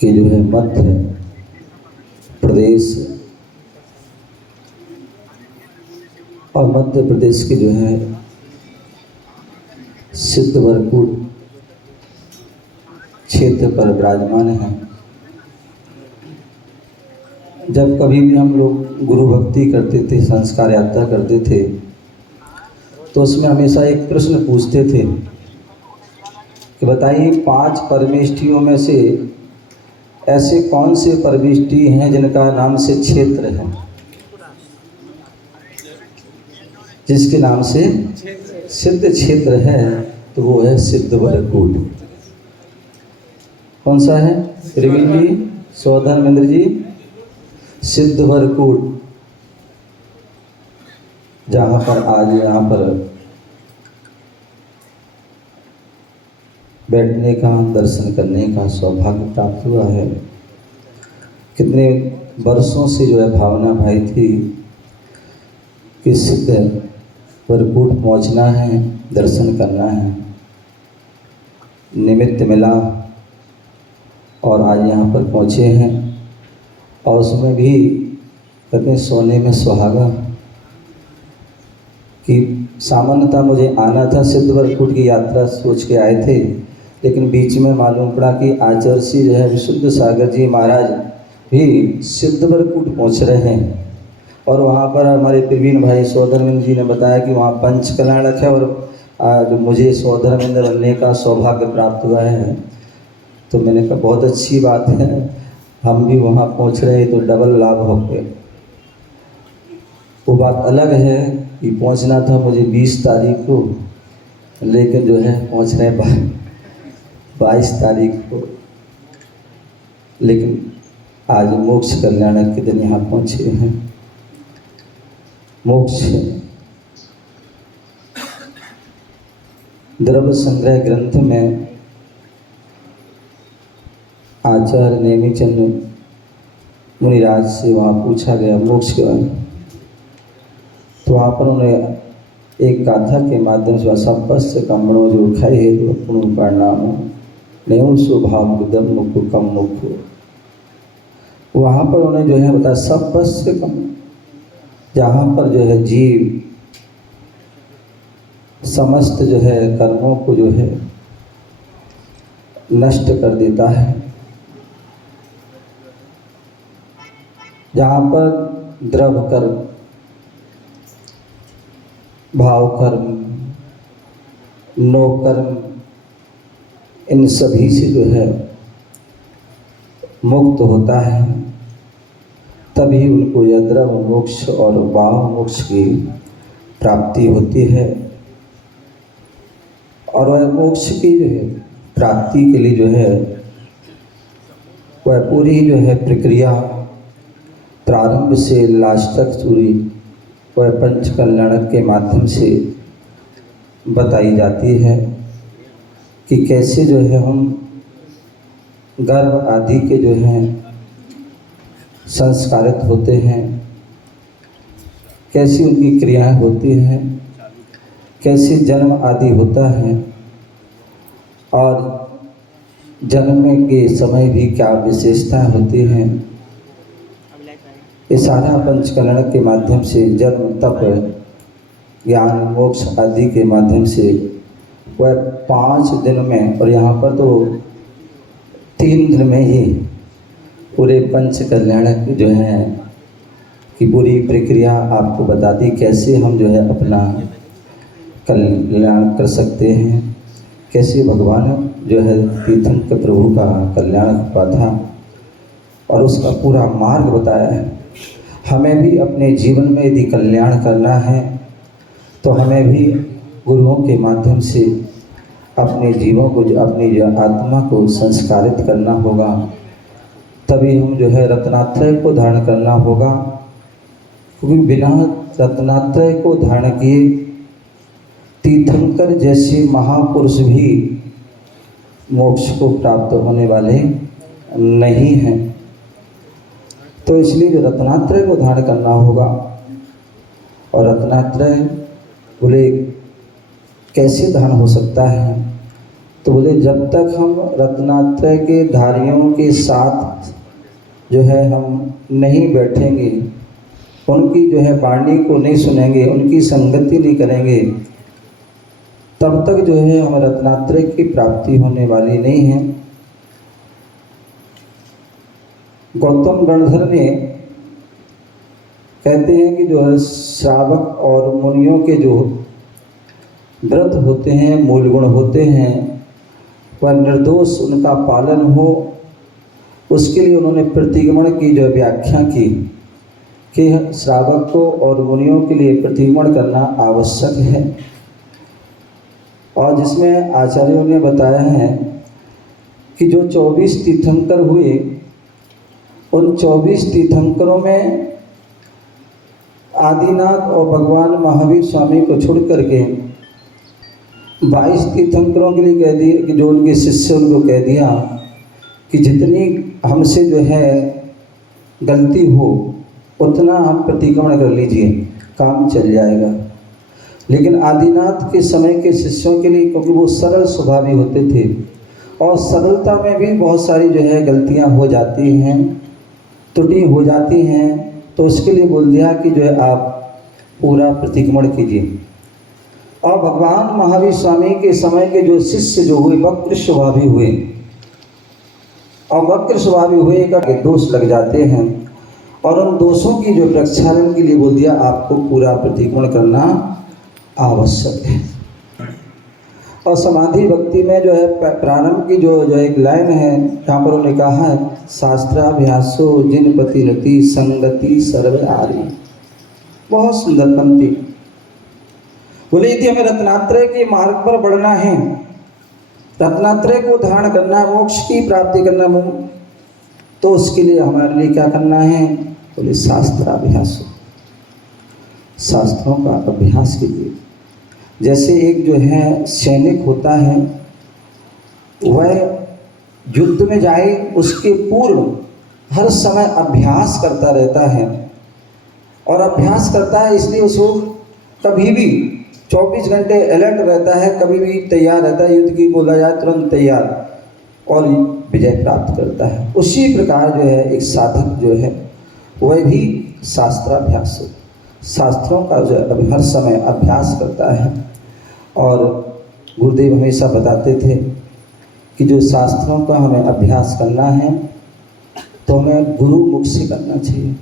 कि जो है मध्य प्रदेश और मध्य प्रदेश के जो है सिद्धवरकूट क्षेत्र पर विराजमान हैं। जब कभी भी हम लोग गुरु भक्ति करते थे, संस्कार यात्रा करते थे, तो उसमें हमेशा एक प्रश्न पूछते थे कि बताइए 5 परमेष्ठियों में से ऐसे कौन से परमेष्ठि हैं जिनका नाम से क्षेत्र है, जिसके नाम से सिद्ध क्षेत्र है, तो वो है सिद्धवरकूट। कौन सा है प्रवीण जी, सौधर्मेंद्र जी? सिद्धवरकूट, जहाँ पर आज यहाँ पर बैठने का, दर्शन करने का सौभाग्य प्राप्त हुआ है। कितने वर्षों से जो है भावना भाई थी कि सिद्धवरकूट पहुँचना है, दर्शन करना है। निमित्त मिला और आज यहाँ पर पहुँचे हैं। और उसमें भी कहते हैं सोने में सुहागा कि सामान्यतः मुझे आना था, सिद्धवरकूट की यात्रा सोच के आए थे, लेकिन बीच में मालूम पड़ा कि आचार्य श्री जो है विशुद्ध सागर जी महाराज भी सिद्धवरकूट पहुँच रहे हैं। और वहाँ पर हमारे प्रवीण भाई सौधर्मेंद्र जी ने बताया कि वहाँ पंच कल्याणक है और आज मुझे सौधर्मेंद्र बनने का सौभाग्य प्राप्त हुआ है। तो मैंने कहा बहुत अच्छी बात है, हम भी वहाँ पहुँच रहे तो डबल लाभ हो गए। वो बात अलग है कि पहुँचना था मुझे 20 तारीख को, लेकिन जो है पहुँच रहे 22 तारीख को। लेकिन आज मोक्ष कल्याणक के दिन यहाँ पहुँचे हैं। मोक्ष द्रव्य संग्रह ग्रंथ में आचार्य नेमिचंद मुनिराज से वहाँ पूछा गया मोक्ष के बारे में, तो वहाँ पर उन्होंने एक गाथा के माध्यम से सपस्य कमणों जो खाई है तो पुण्य परिणाम नहीं स्वभाव दम मुख कम मुख, वहाँ पर उन्हें जो है बता सपस्य कम, जहाँ पर जो है जीव समस्त जो है कर्मों को जो है नष्ट कर देता है, जहाँ पर द्रव्य कर्म, भाव कर्म, नो कर्म, इन सभी से जो है मुक्त होता है, तभी उनको यह द्रव्य मोक्ष और भाव मोक्ष की प्राप्ति होती है। और वह मोक्ष की जो है प्राप्ति के लिए जो है वह पूरी जो है प्रक्रिया प्रारंभ से लास्ट तक पूरी वह पंच कल्याणक के माध्यम से बताई जाती है कि कैसे जो है हम गर्भ आदि के जो हैं संस्कारित होते हैं, कैसी उनकी क्रियाएं होती हैं, कैसे जन्म आदि होता है, और जन्म के समय भी क्या विशेषताएं होती हैं। ये सारा पंचकल्याण के माध्यम से जन्म तप ज्ञान मोक्ष आदि के माध्यम से वह 5 दिन में, और यहाँ पर तो 3 दिन में ही पूरे पंच कल्याण जो है कि पूरी प्रक्रिया आपको बता दी, कैसे हम जो है अपना कल्याण कर सकते हैं, कैसे भगवान जो है तीर्थंकर प्रभु का कल्याण बाधा और उसका पूरा मार्ग बताया है। हमें भी अपने जीवन में यदि कल्याण करना है तो हमें भी गुरुओं के माध्यम से अपने जीवों को, अपनी आत्मा को संस्कारित करना होगा, तभी हम जो है रत्नात्रय को धारण करना होगा। क्योंकि बिना रत्नात्रय को धारण किए तीर्थंकर जैसे महापुरुष भी मोक्ष को प्राप्त होने वाले नहीं हैं। तो इसलिए जो रत्नात्रय को धारण करना होगा, और रत्नात्रय बोले कैसे धारण हो सकता है, तो बोले जब तक हम रत्नात्रय के धारियों के साथ जो है हम नहीं बैठेंगे, उनकी जो है वाणी को नहीं सुनेंगे, उनकी संगति नहीं करेंगे, तब तक जो है हमें रत्नात्रय की प्राप्ति होने वाली नहीं है। गौतम गणधर ने कहते हैं कि जो है श्रावक और मुनियों के जो व्रत होते हैं, मूल गुण होते हैं, वह निर्दोष उनका पालन हो, उसके लिए उन्होंने प्रतिगमन की जो व्याख्या की कि श्रावक को और मुनियों के लिए प्रतिगमन करना आवश्यक है। और जिसमें आचार्यों ने बताया है कि जो 24 तीर्थंकर हुए, उन 24 तीर्थंकरों में आदिनाथ और भगवान महावीर स्वामी को छोड़ करके 22 तीर्थंकरों के लिए कह दिया कि जो उनके शिष्य उनको कह दिया कि जितनी हमसे जो है गलती हो उतना हम प्रतिक्रमण कर लीजिए, काम चल जाएगा। लेकिन आदिनाथ के समय के शिष्यों के लिए, क्योंकि वो सरल स्वभावी होते थे और सरलता में भी बहुत सारी जो है गलतियां हो जाती हैं, त्रुटि हो जाती हैं, तो उसके लिए बोल दिया कि जो है आप पूरा प्रतिक्रमण कीजिए। और भगवान महावीर स्वामी के समय के जो शिष्य जो हुए वक्र स्वभावी हुए, और वक्र स्वभावी हुए का दोष लग जाते हैं, और उन दोषों की जो प्रक्षालन के लिए बोल दिया आपको पूरा प्रतिक्रमण करना आवश्यक है। और समाधि भक्ति में जो है प्रारंभ की जो एक लाइन है, यहाँ पर उन्होंने कहा है शास्त्राभ्यासो जिन पति रति संगति सर्व आरी। बहुत सुंदर पंक्ति। बोले यदि हमें रत्नात्रय के मार्ग पर बढ़ना है, रत्नात्रय को धारण करना, मोक्ष की प्राप्ति करना, तो उसके लिए हमारे लिए क्या करना है? बोले शास्त्राभ्यास, शास्त्रों का अभ्यास कीजिए। जैसे एक जो है सैनिक होता है, वह युद्ध में जाए उसके पूर्व हर समय अभ्यास करता रहता है, और अभ्यास करता है इसलिए उसको कभी भी 24 घंटे अलर्ट रहता है, कभी भी तैयार रहता है, युद्ध की बोला जाए तुरंत तैयार, और विजय प्राप्त करता है। उसी प्रकार जो है एक साधक जो है वह भी शास्त्राभ्यास, शास्त्रों का जो है हर समय अभ्यास करता है। और गुरुदेव हमेशा बताते थे कि जो शास्त्रों का हमें अभ्यास करना है तो हमें गुरु मुख से करना चाहिए,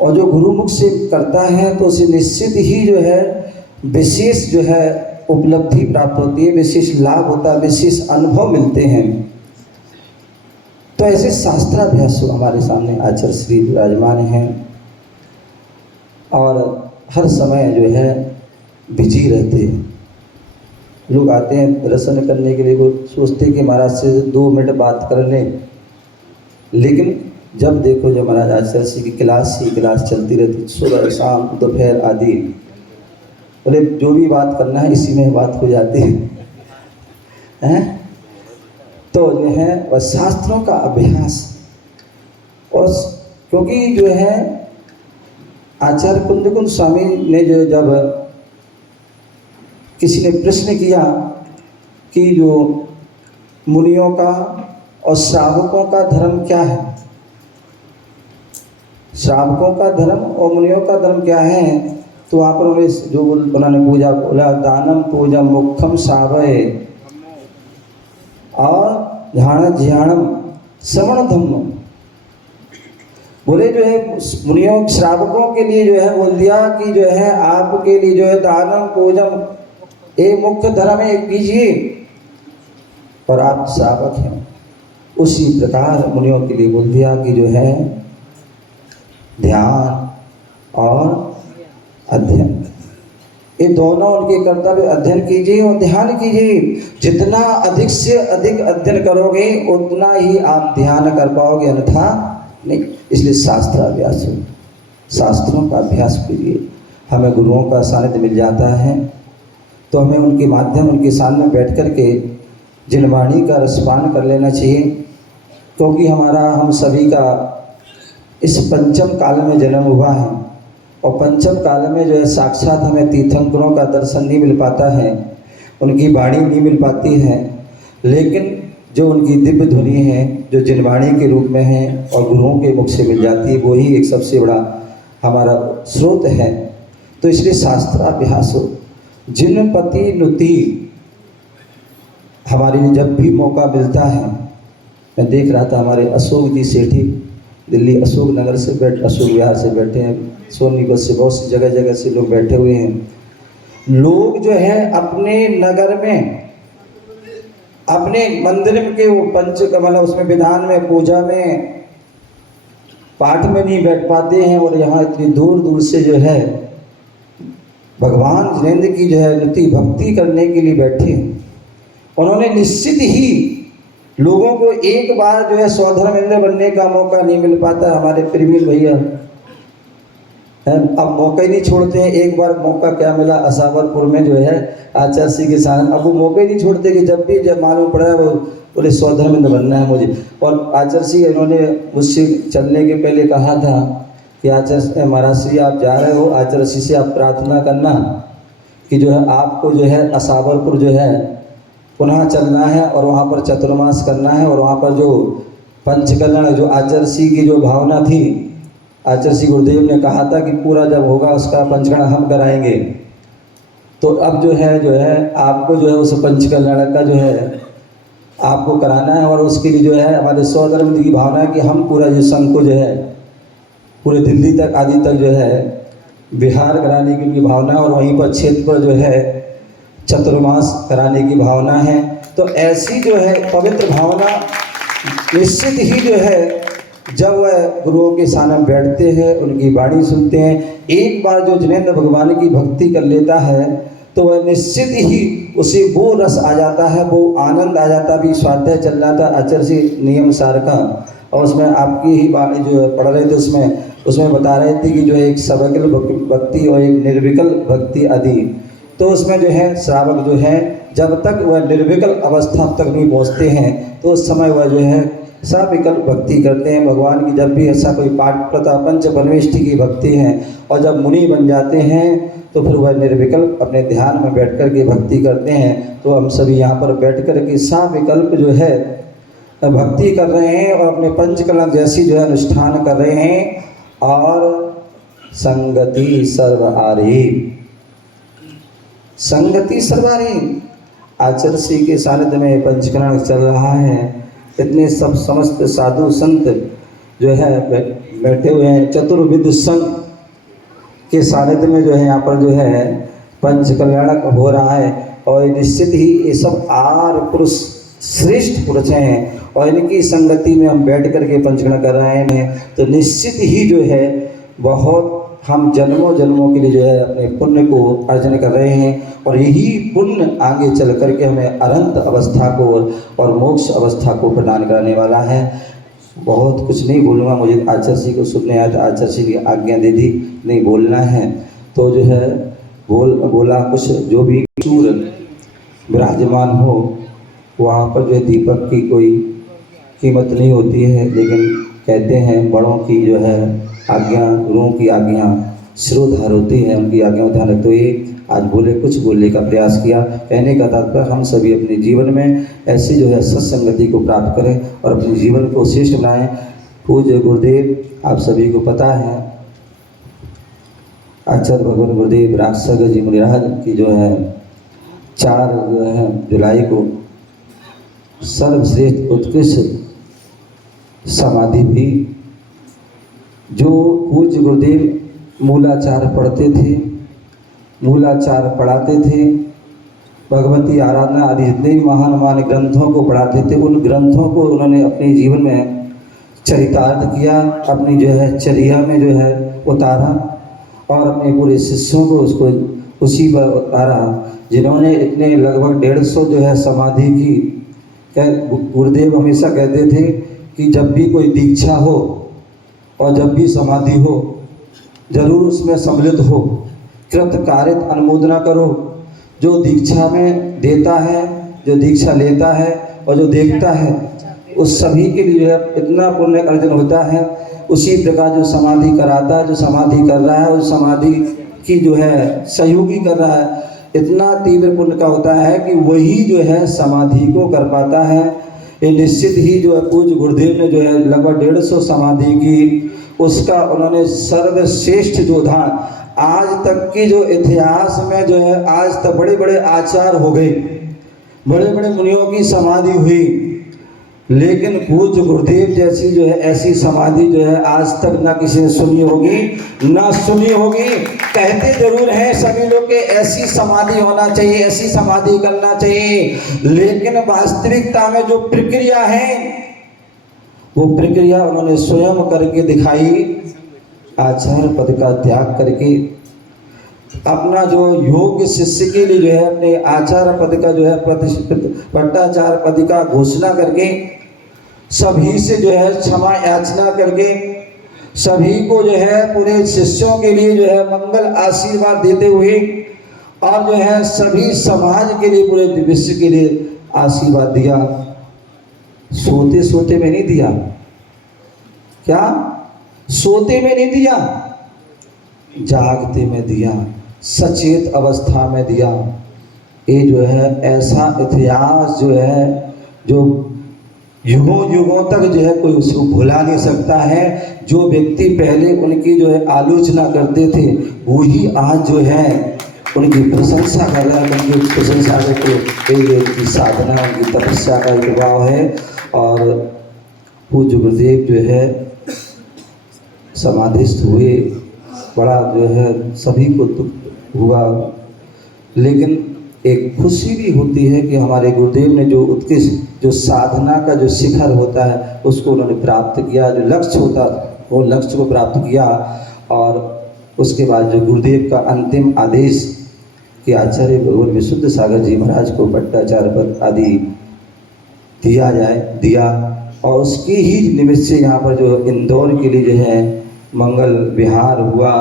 और जो गुरु मुख से करता है तो उसे निश्चित ही जो है विशेष जो है उपलब्धि प्राप्त होती है, विशेष लाभ होता है, विशेष अनुभव मिलते हैं। तो ऐसे शास्त्राभ्यास हमारे सामने आचार्य श्री विराजमान हैं, और हर समय जो है बिजी रहते हैं। लोग आते हैं दर्शन करने के लिए, वो सोचते कि महाराज से 2 मिनट बात कर लें, लेकिन जब देखो जब महाराज आचार्य श्री की क्लास ही क्लास चलती रहती, सुबह शाम दोपहर आदि, बोले जो भी बात करना है इसी में बात हो जाती है। तो जो है वह शास्त्रों का अभ्यास, और क्योंकि जो है आचार्य कुंदकुंद स्वामी ने जो जब किसी ने प्रश्न किया कि जो मुनियों का और श्रावकों का धर्म क्या है, श्रावकों का धर्म और मुनियों का धर्म क्या है, तो वहाँ पर उन्होंने पूजा बोला दानम पूजा मुखम सावय और ध्यान ध्यानम श्रवण धम्म। बोले जो है मुनियों श्रावकों के लिए जो है बोल दिया कि जो है आपके लिए जो है दानम पूजम एक मुख्य धर्म है कीजिए, और आप श्रावक हैं। उसी प्रकार मुनियों के लिए बोल दिया कि जो है ध्यान और अध्ययन, ये दोनों उनके कर्तव्य। अध्ययन कीजिए और ध्यान कीजिए। जितना अधिक से अधिक अध्ययन करोगे उतना ही आप ध्यान कर पाओगे, अन्यथा नहीं। इसलिए शास्त्राभ्यास, शास्त्रों का अभ्यास कीजिए। हमें गुरुओं का सानिध्य मिल जाता है तो हमें उनके माध्यम, उनके सामने बैठ कर के जिनवाणी का रसपान कर लेना चाहिए, क्योंकि हम सभी का इस पंचम काल में जन्म हुआ है, और पंचम काल में जो है साक्षात हमें तीर्थंकरों का दर्शन नहीं मिल पाता है। उनकी वाणी नहीं मिल पाती है, लेकिन जो उनकी दिव्य ध्वनि है जो जिनवाणी के रूप में है और गुरुओं के मुख से मिल जाती है, वही एक सबसे बड़ा हमारा स्रोत है। तो इसलिए शास्त्राभ्यास हो, जिन पति नुति हमारे लिए जब भी मौका मिलता है। मैं देख रहा था हमारे अशोक जी सेठी दिल्ली अशोक नगर से अशोक विहार से बैठे हैं, सोनीपत से, बहुत सी जगह जगह से लोग बैठे हुए हैं। लोग जो है अपने नगर में, अपने मंदिर के वो पंचकमल उसमें विधान में, पूजा में, पाठ में नहीं बैठ पाते हैं, और यहाँ इतनी दूर दूर से जो है भगवान जिनेंद्र की जो है नुति भक्ति करने के लिए बैठे। उन्होंने निश्चित ही लोगों को एक बार जो है स्वधर्मेंद्र बनने का मौका नहीं मिल पाता। हमारे प्रवीण भैया अब मौका ही नहीं छोड़ते हैं। एक बार मौका क्या मिला असावरपुर में जो है आचार्य सिंह के साथ, अब वो मौका ही नहीं छोड़ते कि जब मालूम पड़ा वो बोले स्वधर्मेंद्र बनना है मुझे। और आचार्य सिंह इन्होंने मुझसे चलने के पहले कहा था कि आचार्य महाराज श्री आप जा रहे हो, आचार्य सिंह से आप प्रार्थना करना कि जो है आपको जो है असावरपुर जो है पुनः चलना है और वहाँ पर चतुर्मास करना है, और वहाँ पर जो पंचकल्याण जो आचार्य सिंह की जो भावना थी, आचार्य सिंह गुरुदेव ने कहा था कि पूरा जब होगा उसका पंचकल्याण हम कराएंगे। तो अब जो है आपको जो है उस पंचकल्याण का जो है आपको कराना है, और उसके लिए जो है हमारे स्वधर्म की भावना है कि हम पूरा जो संघ को जो है पूरे दिल्ली तक आदि तक जो है बिहार कराने की उनकी भावना है, और वहीं पर क्षेत्र पर जो है चतुर्मास कराने की भावना है। तो ऐसी जो है पवित्र भावना निश्चित ही जो है जब वह गुरुओं के सामने बैठते हैं, उनकी वाणी सुनते हैं, एक बार जो जिनेंद्र भगवान की भक्ति कर लेता है तो वह निश्चित ही उसे वो रस आ जाता है, वो आनंद आ जाता है। भी स्वाध्याय चल रहा था आचार्य से नियम सार का, और उसमें आपकी ही वाणी जो पढ़ रहे थे उसमें बता रहे थे कि जो एक सबकल भक्ति और एक निर्विकल भक्ति आदि। तो उसमें जो है श्रावक जो है जब तक वह निर्विकल अवस्था तक नहीं पहुँचते हैं तो उस समय वह जो है सविकल्प भक्ति करते हैं भगवान की। जब भी ऐसा कोई पाठ प्रथा पंच परमेष्ठी की भक्ति है, और जब मुनि बन जाते हैं तो फिर वह निर्विकल्प अपने ध्यान में बैठ कर के भक्ति करते हैं। तो हम सभी यहाँ पर बैठ कर के सविकल्प जो है भक्ति कर रहे हैं और अपने पंचकलन जैसी जो है अनुष्ठान कर रहे हैं। और संगति सर्वारी, संगति सर्वारी, आचार्य श्री के सानिध्य में पंचकरण चल रहा है। इतने सब समस्त साधु संत जो है बैठे हुए हैं, चतुर्विध संघ के सानिध्य में जो है यहाँ पर जो है पंचकल्याणक हो रहा है। और निश्चित ही ये सब आर पुरुष श्रेष्ठ पुरुष हैं, और इनकी संगति में हम बैठ करके पंचकरण कर रहे हैं। तो निश्चित ही जो है बहुत हम जन्मों जन्मों के लिए जो है अपने पुण्य को अर्जन कर रहे हैं, और यही पुण्य आगे चल करके हमें अनंत अवस्था को और मोक्ष अवस्था को प्रदान करने वाला है। बहुत कुछ नहीं बोलूँगा, मुझे आचार्य जी को सुनने आया था, आचार्य जी की आज्ञा दे दी नहीं बोलना है, तो जो है बोला कुछ। जो भी चूर विराजमान हो वहाँ पर जो है दीपक की कोई कीमत नहीं होती है, लेकिन कहते हैं बड़ों की जो है आज्ञा, गुरुओं की आज्ञा शिरोधार होती है, उनकी आज्ञा में ध्यान रखते। तो ये आज कुछ बोलने का प्रयास किया। कहने का तात्पर्य हम सभी अपने जीवन में ऐसी जो है सत्संगति को प्राप्त करें और अपने जीवन को श्रेष्ठ बनाएं। पूज्य गुरुदेव आप सभी को पता है आचार्य भगवान गुरुदेव राजसागर जी मुनिराज की जो है 4 जो है जुलाई को सर्वश्रेष्ठ उत्कृष्ट समाधि भी, जो पूज्य गुरुदेव मूलाचार पढ़ते थे, मूलाचार पढ़ाते थे, भगवती आराधना आदि जितने भी महान ग्रंथों को पढ़ाते थे, उन ग्रंथों को उन्होंने अपने जीवन में चरितार्थ किया, अपनी जो है चर्या में जो है उतारा, और अपने पूरे शिष्यों को उसको उसी पर उतारा। जिन्होंने इतने लगभग 150 जो है समाधि की। गुरुदेव हमेशा कहते थे कि जब भी कोई दीक्षा हो और जब भी समाधि हो जरूर उसमें सम्मिलित हो, कृत कारित अनुमोदना करो। जो दीक्षा में देता है, जो दीक्षा लेता है और जो देखता है, उस सभी के लिए इतना पुण्य अर्जन होता है। उसी प्रकार जो समाधि कराता है, जो समाधि कर रहा है, उस समाधि की जो है सहयोगी कर रहा है, इतना तीव्र पुण्य का होता है कि वही जो है समाधि को कर पाता है। ये निश्चित ही जो है पूज्य गुरुदेव ने जो है लगभग 150 समाधि की, उसका उन्होंने सर्वश्रेष्ठ जो था, आज तक की जो इतिहास में जो है आज तक बड़े बड़े आचार हो गए, बड़े बड़े मुनियों की समाधि हुई, लेकिन पूज्य गुरुदेव जैसी जो है ऐसी समाधि जो है आज तक ना किसी ने सुनी होगी ना सुनी होगी। कहते जरूर हैं सभी लोग के ऐसी समाधि होना चाहिए, ऐसी समाधि करना चाहिए, लेकिन वास्तविकता में जो प्रक्रिया है वो प्रक्रिया उन्होंने स्वयं करके दिखाई। आचार्य पद का त्याग करके अपना जो योग्य शिष्य के लिए जो है अपने आचार्य पद का जो है पट्टाचार्य पद का घोषणा करके, सभी से जो है क्षमा याचना करके, सभी को जो है पूरे शिष्यों के लिए जो है मंगल आशीर्वाद देते हुए, और जो है सभी समाज के लिए पूरे विश्व के लिए आशीर्वाद दिया। सोते सोते में नहीं दिया, क्या सोते में नहीं दिया, जागते में दिया, सचेत अवस्था में दिया। ये जो है ऐसा इतिहास जो है जो युगों युगों तक जो है कोई उसको भुला नहीं सकता है। जो व्यक्ति पहले उनकी जो है आलोचना करते थे वही आज जो है उनकी प्रशंसा कर रहा है। उनकी प्रशंसा की साधना, उनकी तपस्या का एक भाव है। और पूज्य गुरुदेव जो है समाधिस्थ हुए, बड़ा जो है सभी को दुख हुआ, लेकिन एक खुशी भी होती है कि हमारे गुरुदेव ने जो उत्कृष्ट जो साधना का जो शिखर होता है उसको उन्होंने प्राप्त किया, जो लक्ष्य होता वो लक्ष्य को प्राप्त किया। और उसके बाद जो गुरुदेव का अंतिम आदेश कि आचार्य भगवान विशुद्ध सागर जी महाराज को पट्टाचार्य पद आदि दिया जाए, दिया। और उसकी ही निमित्त से यहाँ पर जो इंदौर के लिए जो है मंगल विहार हुआ।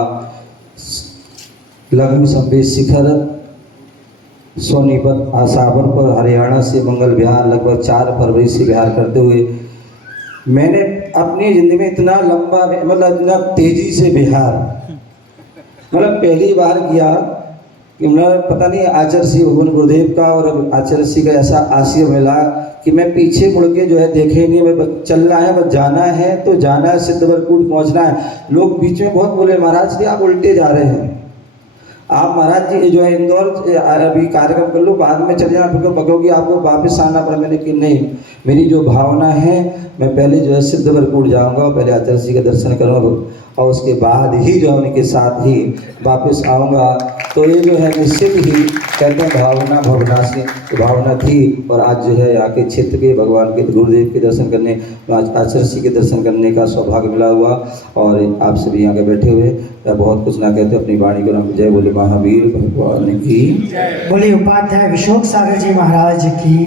लघु संवेद शिखर सोनीपत आसावर पर हरियाणा से मंगल विहार लगभग 4 फरवरी से विहार करते हुए मैंने अपनी ज़िंदगी में इतना लंबा मतलब इतना तेज़ी से विहार मतलब पहली बार किया कि मतलब पता नहीं आचार्य श्री भगवान गुरुदेव का और आचार्य श्री का ऐसा आशीर्वाद मिला कि मैं पीछे मुड़ के जो है देखे नहीं, मैं चल रहा है, बस जाना है तो जाना है, सिद्धवरकूट पहुंचना है। लोग बीच में बहुत बोले महाराज जी आप उल्टे जा रहे हैं, आप महाराज जी जो है इंदौर अभी कार्यक्रम कर लो, बाद में चले जाना, फिर क्योंकि आपको वापस आना पड़ा। मैंने कि नहीं, मेरी जो भावना है मैं पहले जो है सिद्धवरकूट जाऊंगा, पहले आचार्य जी के दर्शन करूँगा और उसके बाद ही जो है उनके साथ ही वापस आऊँगा। तो ये जो है निश्चित ही कहते हैं भावना भवना से भावना थी। और आज जो है यहाँ के क्षेत्र के भगवान के गुरुदेव के दर्शन करने, आचार्य जी के दर्शन करने का सौभाग्य मिला हुआ। और आप सभी यहाँ के बैठे हुए बहुत कुछ ना कहते अपनी वाणी को नाम जय बोले महावीर भगवान की, बोले उपाध्याय विशोक सागर जी महाराज की।